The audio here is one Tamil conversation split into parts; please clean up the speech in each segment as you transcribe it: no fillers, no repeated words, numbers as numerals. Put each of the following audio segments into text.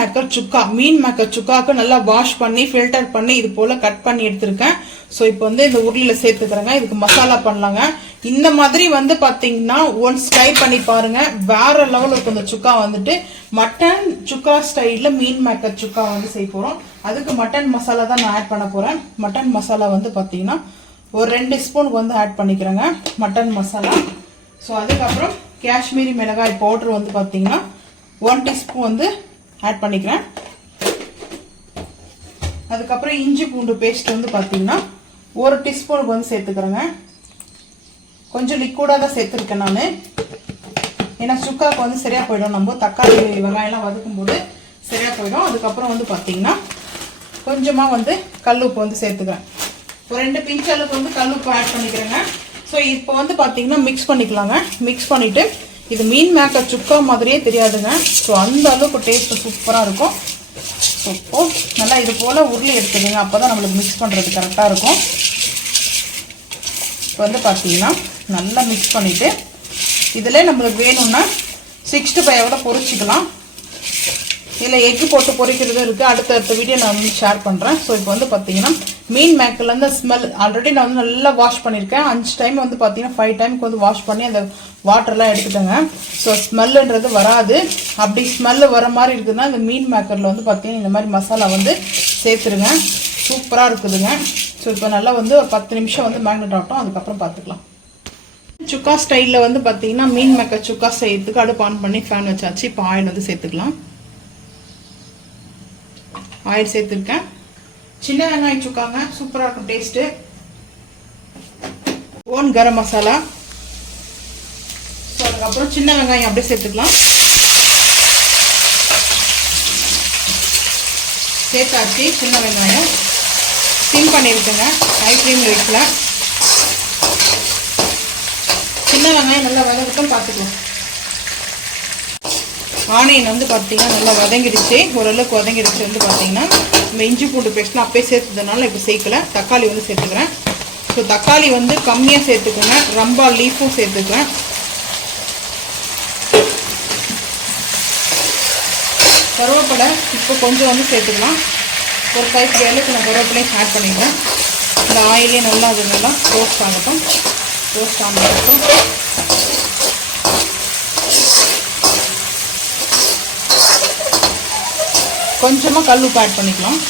மேக்கர் சுக்கா. மீன் மேக்கர் சுக்காக்கு நல்லா வாஷ் பண்ணி ஃபில்டர் பண்ணி இது போல கட் பண்ணி எடுத்திருக்கேன். ஸோ இப்போ வந்து இந்த உருளையில சேர்த்துக்கிறேங்க. இதுக்கு மசாலா பண்ணலாங்க. இந்த மாதிரி வந்து பாத்தீங்கன்னா ஒன்ஸ் ட்ரை பண்ணி பாருங்க, வேற லெவல் இருக்கும். இந்த சுக்கா வந்துட்டு மட்டன் சுக்கா ஸ்டைல்ல மீன் மேக்கர் சுக்கா வந்து செய்ய போறோம். அதுக்கு மட்டன் மசாலா தான் நான் ஆட் பண்ண போறேன். மட்டன் மசாலா வந்து பாத்தீங்கன்னா ஒரு 2 ஸ்பூனுக்கு வந்து ஆட் பண்ணிக்கிறேங்க மட்டன் மசாலா. ஸோ அதுக்கப்புறம் காஷ்மீரி மிளகாய் பவுடர் வந்து பாத்தீங்கன்னா 1 டீஸ்பூன் வந்து ஆட் பண்ணிக்கிறேன். அதுக்கப்புறம் இஞ்சி பூண்டு பேஸ்ட் வந்து பாத்தீங்கன்னா 1 டீஸ்பூனுக்கு வந்து சேர்த்துக்கிறேங்க. கொஞ்சம் லிக்விடா தான் சேர்த்துருக்கேன் நான், ஏன்னா சுக்காக்கு வந்து சரியா போயிடும். நம்ம தக்காளி வெங்காயம்லாம் வதக்கும் போது சரியா போயிடும். அதுக்கப்புறம் வந்து பாத்தீங்கன்னா கொஞ்சமா வந்து கல்லுப்பு வந்து சேர்த்துக்கிறேன். ஒரு 2 பிஞ்ச் அளவுக்கு வந்து கல்லுப்பு ஆட் பண்ணிக்கிறேங்க. ஸோ இப்போ வந்து பாத்தீங்கன்னா மிக்ஸ் பண்ணிக்கலாங்க. மிக்ஸ் பண்ணிட்டு இது மீன் மேக்கர் சுக்கா மாதிரியே தெரியாதுங்க. ஸோ அந்த அளவுக்கு டேஸ்ட் சூப்பராக இருக்கும். இப்போ நல்லா இது போல் உருளை எடுத்துக்கோங்க, அப்போ தான் நம்மளுக்கு மிக்ஸ் பண்ணுறது கரெக்டாக இருக்கும். இப்போ வந்து பார்த்தீங்கன்னா நல்லா மிக்ஸ் பண்ணிவிட்டு இதில் நம்மளுக்கு வேணும்னா 65 பொரிச்சிக்கலாம். இதில் எக்கு போட்டு பொரிக்கிறதும் இருக்குது. அடுத்த வீடியோ நான் வந்து ஷேர் பண்ணுறேன். ஸோ இப்போ வந்து பார்த்தீங்கன்னா மீன் மேக்கர்லேருந்து ஸ்மெல் ஆல்ரெடி நான் வந்து நல்லா வாஷ் பண்ணியிருக்கேன். 5 டைம் வந்து பார்த்தீங்கன்னா 5 டைமுக்கு வந்து வாஷ் பண்ணி அந்த வாட்டர்லாம் எடுத்துட்டேங்க. ஸோ ஸ்மெல்லுன்றது வராது. அப்படி ஸ்மெல்லு வர மாதிரி இருக்குதுன்னா இந்த மீன் மேக்கரில் வந்து பார்த்தீங்கன்னா இந்த மாதிரி மசாலா வந்து சேர்த்துருங்க. சூப்பராக இருக்குதுங்க. ஸோ இப்போ நல்லா வந்து ஒரு 10 நிமிஷம் வந்து மேக்னேட் ஆகட்டும், அதுக்கப்புறம் பார்த்துக்கலாம். சுக்கா ஸ்டைலில் வந்து பார்த்தீங்கன்னா மீன் மேக்கர் சுக்கா செய்யறதுக்கு அடுப்பு ஆன் பண்ணி ஃபேன் வச்சாச்சு. இப்போ ஆயில் வந்து சேர்த்துக்கலாம். ஆயில் சேர்த்துருக்கேன். சின்ன வெங்காயம் சுக்காங்க, சூப்பராக இருக்கும் taste. Own garam masala. So அதுக்கப்புறம் சின்ன வெங்காயம் அப்படியே சேர்த்துக்கலாம். சேர்த்தாச்சு சின்ன வெங்காயம். ஸ்டீம் பண்ணியிருக்கேங்க ஹை ஃப்ளேமில் வைக்கல. சின்ன வெங்காயம் நல்லா வதங்கட்டும், பார்த்துக்கலாம். ஆனியன் வந்து பார்த்தீங்கன்னா நல்லா வதங்கிடுச்சு, ஓரளவுக்கு வதங்கிடுச்சு. வந்து பார்த்தீங்கன்னா இந்த இஞ்சி பூண்டு பேஸ்ட்லாம் அப்பயே சேர்த்ததுனால இப்போ சேர்க்கல. தக்காளி வந்து சேர்த்துக்கிறேன். ஸோ தக்காளி வந்து கம்மியாக சேர்த்துக்கோங்க. ரம்பா லீஃபும் சேர்த்துக்கிறேன். கருவேப்பிலை இப்போ கொஞ்சம் வந்து சேர்த்துக்கலாம். ஒரு கைப்பிடி அளவுக்கு நான் கருவேப்பிலையும் ஆட் பண்ணிக்கிறேன். இந்த ஆயிலே நல்லா அது நல்லா ரோஸ்ட் ஆகட்டும். ரோஸ்ட் ஆகட்டும். கொஞ்சமாக கல்லுப்பு ஆட் பண்ணிக்கலாம்.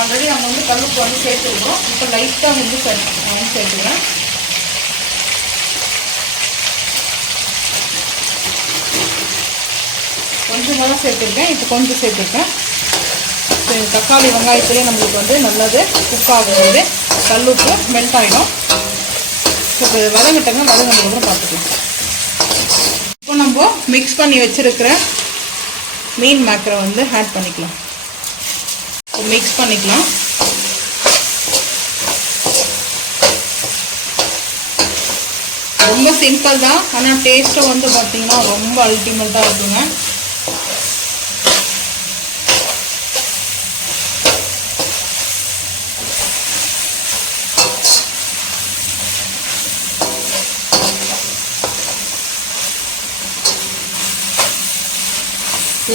ஆல்ரெடி நம்ம வந்து கல்லுப்பு வந்து சேர்த்துருக்கோம். இப்போ லைட்டாக வந்து சேர்த்துக்கிறேன். கொஞ்சமாக தான் சேர்த்துருக்கேன், இப்போ கொஞ்சம் சேர்த்துருக்கேன். தக்காளி வெங்காயத்துலேயே நம்மளுக்கு வந்து நல்லது குக் ஆகும்போது கல்லுப்பு மெல்ட் ஆகிடும். இப்போ வதங்கிட்டங்க, வதங்கினதுக்கப்புறம் பார்த்துக்கலாம். இப்போ நம்ம மிக்ஸ் பண்ணி வச்சுருக்கிற மீன் மேக்கரை வந்து ஆட் பண்ணிக்கலாம். மிக்ஸ் பண்ணிக்கலாம். ரொம்ப சிம்பிள் தான், ஆனால் டேஸ்ட்டும் வந்து பார்த்தீங்கன்னா ரொம்ப அல்டிமேட்டாக இருக்குங்க.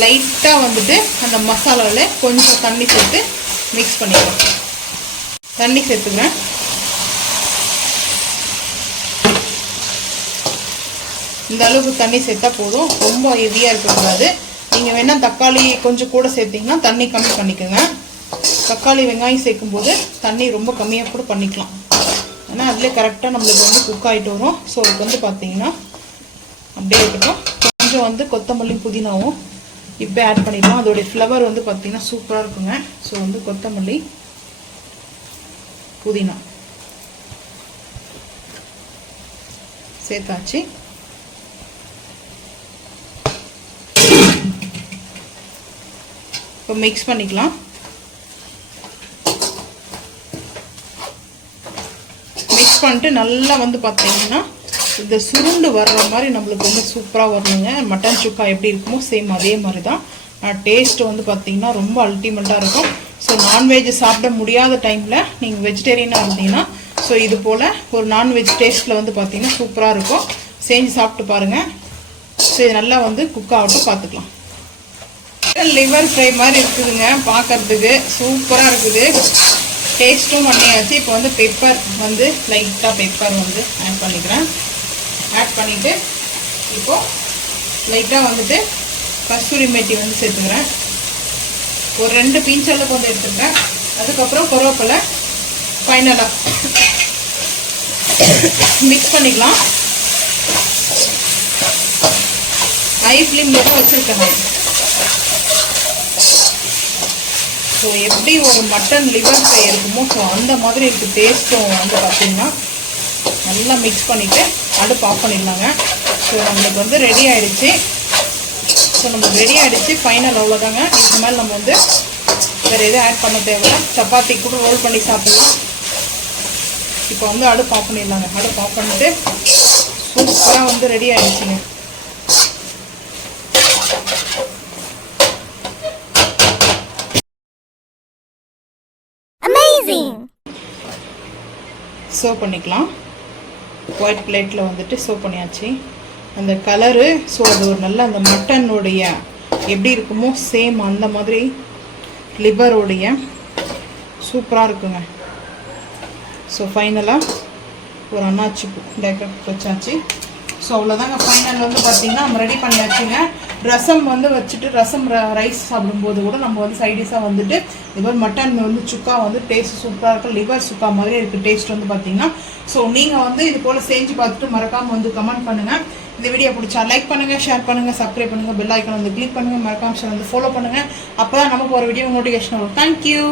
லைட்டாக வந்துட்டு அந்த மசாலாவில் கொஞ்சம் தண்ணி சேர்த்து மிக்ஸ் பண்ணிக்கலாம். தண்ணி சேர்த்துக்கிறேன். இந்த அளவுக்கு தண்ணி சேர்த்தா போதும், ரொம்ப ஹெவியாக இருக்கக்கூடாது. நீங்கள் வேணால் தக்காளி கொஞ்சம் கூட சேர்த்திங்கன்னா தண்ணி கம்மி பண்ணிக்கோங்க. தக்காளி வெங்காயம் சேர்க்கும்போது தண்ணி ரொம்ப கம்மியாக கூட பண்ணிக்கலாம். ஏன்னா அதிலே கரெக்டாக நம்மளுக்கு வந்து குக் ஆகிட்டு வரும். ஸோ இதுக்கு வந்து பார்த்தீங்கன்னா அப்படியே இருக்கட்டும். கொஞ்சம் வந்து கொத்தமல்லி புதினாவும் இப்போ ஆட் பண்ணிடலாம். அதோடைய ஃப்ளவர் வந்து பார்த்தீங்கன்னா சூப்பராக இருக்குங்க. ஸோ வந்து கொத்தமல்லி புதினா சேர்த்தாச்சு. இப்போ மிக்ஸ் பண்ணிக்கலாம். மிக்ஸ் பண்ணிட்டு நல்லா வந்து பார்த்தீங்கன்னா இந்த சுருண்டு வர்ற மாதிரி நம்மளுக்கு வந்து சூப்பராக வரணுங்க. மட்டன் சுக்கா எப்படி இருக்குமோ சேம் அதே மாதிரி தான். டேஸ்ட் வந்து பார்த்தீங்கன்னா ரொம்ப அல்டிமேட்டாக இருக்கும். ஸோ நான்வெஜ் சாப்பிட முடியாத டைமில் நீங்கள் வெஜிடேரியனாக இருந்தீங்கன்னா ஸோ இது போல் ஒரு நான்வெஜ் டேஸ்ட்டில் வந்து பார்த்தீங்கன்னா சூப்பராக இருக்கும். செஞ்சு சாப்பிட்டு பாருங்கள். ஸோ இது நல்லா வந்து குக் ஆகட்டும், பார்த்துக்கலாம். லிவர் ஃப்ரை மாதிரி இருக்குதுங்க, பார்க்கறதுக்கு சூப்பராக இருக்குது. டேஸ்ட்டும் பண்ணியாச்சு. இப்போ வந்து பெப்பர் வந்து லைட்டாக பெப்பர் வந்து ஆட் பண்ணிக்கிறேன். ஆட் பண்ணிவிட்டு இப்போது லைட்டாக வந்துட்டு கஸ்தூரி மேத்தி வந்து சேர்த்துக்கிறேன். ஒரு 2 பிஞ்சளவுக்கு வந்து எடுத்துக்கிறேன். அதுக்கப்புறம் கருவேப்பிலை ஃபைனலாக மிக்ஸ் பண்ணிக்கலாம். ஹை ஃப்ளேமில் தான் வச்சுருக்கேன் நான். ஸோ எப்படி ஒரு மட்டன் லிவர் ஃப்ரை இருக்குமோ ஸோ அந்த மாதிரி இருக்குது டேஸ்ட்டும் வந்து பார்த்திங்கன்னா. நல்லா மிக்ஸ் பண்ணிவிட்டு அடுப்பு ஆஃப் பண்ணிடலாங்க. ஸோ நம்மளுக்கு வந்து ரெடி ஆகிடுச்சு. ஸோ நம்மளுக்கு ரெடி ஆகிடுச்சு. ஃபைனல் அவ்வளோதாங்க. இதுக்கு மேலே நம்ம வந்து வேறு எதுவும் ஆட் பண்ண தேவையில்லை. சப்பாத்தி கூட ரோல் பண்ணி சாப்பிட்லாம். இப்போ வந்து அடுப்பு ஆஃப் பண்ணிடலாங்க. அடுப்பு ஆஃப் பண்ணிவிட்டு சூப்பராக வந்து ரெடி ஆகிடுச்சுங்க. சர்வ் பண்ணிக்கலாம். ஒயிட் பிளேட்டில் வந்துட்டு சர்வ் பண்ணியாச்சு. அந்த கலரு ஸோ அது ஒரு நல்ல அந்த மட்டனுடைய எப்படி இருக்குமோ சேம் அந்த மாதிரி லிவரோடைய சூப்பராக இருக்குங்க. ஸோ ஃபைனலாக ஒரு அன்னாச்சி பூ டெக்கரேட் வச்சாச்சு. ஸோ அவ்வளோதாங்க. ஃபைனல் வந்து பார்த்திங்கன்னா நம்ம ரெடி பண்ணியாச்சுங்க. ரசம் வந்து வச்சுட்டு ரசம் ரைஸ் சாப்பிடும்போது கூட நம்ம வந்து சைடிஷாக வந்துட்டு லிவர் மட்டன் வந்து சுக்கா வந்து டேஸ்ட் சூப்பராக இருக்கும். லிவர் சுக்கா மாதிரி இருக்குது டேஸ்ட் வந்து பார்த்திங்கன்னா. ஸோ நீங்கள் வந்து இது போல் செஞ்சு பார்த்துட்டு மறக்காமல் வந்து கமெண்ட் பண்ணுங்கள். இந்த வீடியோ பிடிச்சா லைக் பண்ணுங்கள், ஷேர் பண்ணுங்கள், சப்ஸ்கிரைப் பண்ணுங்கள், பெல் ஐக்கான் வந்து கிளிக் பண்ணுங்கள், மறக்காமல் வந்து ஃபாலோ பண்ணுங்கள். அப்போ தான் நமக்கு ஒரு வீடியோ நோட்டிஃபிகேஷன் வரும். தேங்க்யூ.